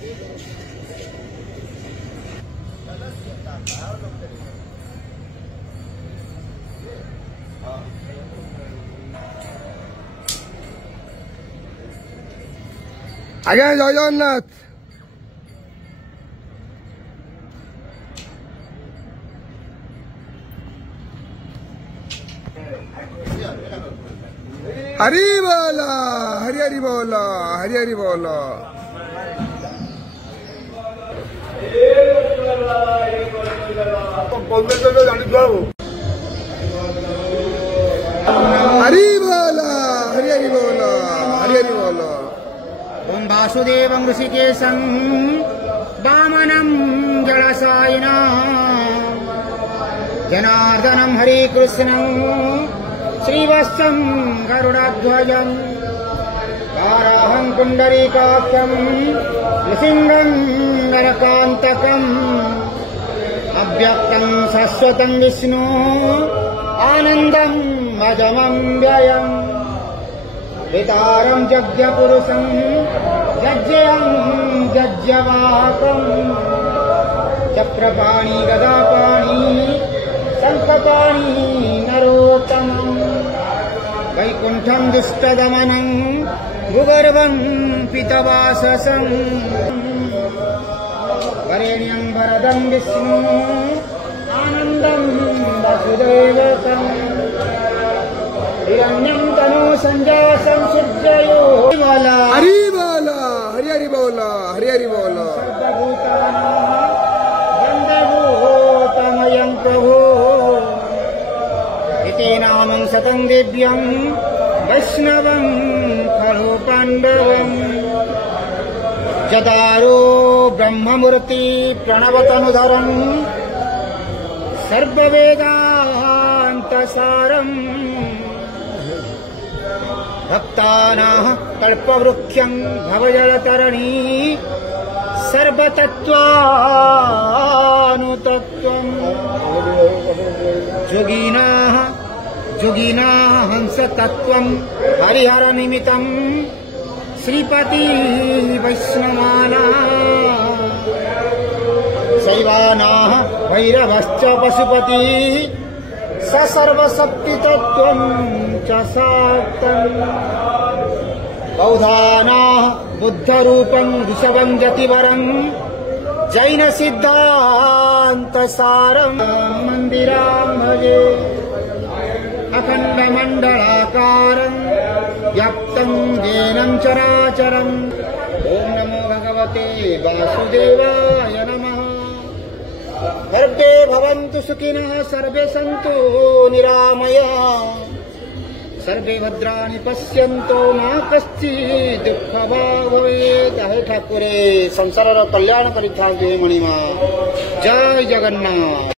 ଆଜ୍ଞା ଜୟ ଜଗନ୍ନାଥ। हरि बोल हरि हरि बोल हरि हरि बोल। हरि बोल हरि हरि बोल हरि हरि बोल। ओम वासुदेवं ऋषिकेशं वामनं जलसायिनं जनार्दनं हरिकृष्णं श्रीवत्सं गरुडध्वजं वाराहं पुण्डरीकाक्षं नृसिंहं नरकान्तकम् अव्यक्तं शाश्वतं विष्णु आनन्दं अजमं व्ययम् वितारं यज्ञपुरुषं यज्ञं यज्ञवाहकं चक्रपाणि गदापाणि शङ्खपाणि नरोत्तमं वैकुण्ठं दुष्टदमनं भूगर्भं पितवाससं वरेण्यं वरदं विष्णु आनन्दं वसुदेवकम् हिरण्यं तनु संजासं सूर्ययो हरि बोल हरि हरि बोल हरि हरि बोल। सर्वभूतानां वन्दभूतमयं प्रभो इति नामं शतं दिव्यं वैष्णवं खलु पाण्डवम् जदारो ब्रह्ममूर्ति प्रणवतनुधरम् सर्ववेदान्तसारम् भक्तानां कल्पवृक्षं भवजलतरणी सर्वतत्त्वानुतत्त्वम् जोगिनाः हंसतत्त्वं हरिहरनिमित्तं श्रीपति वैष्णवाना शैवानाः भैरवश्च पशुपति स सर्वशक्तितत्त्वं च साक्तम् बौद्धानाः बुद्धरूपं ऋषभं जतिवरं जैनसिद्धान्तसारं मन्दिरां भजे अखण्डमण्डलाकारं व्याप्तं येनं चराचरम् ॐ नमो भगवते वासुदेवाय नमः। सर्वे भवन्तु सुखिनः सर्वे सन्तु निरामयाः सर्वे भद्राणि पश्यन्तु मा कश्चित् दुःखभाग् भवेत्। हे ठाकुरे संसारर कल्याण करिथान्तु हे मणिमा। जय जगन्नाथ।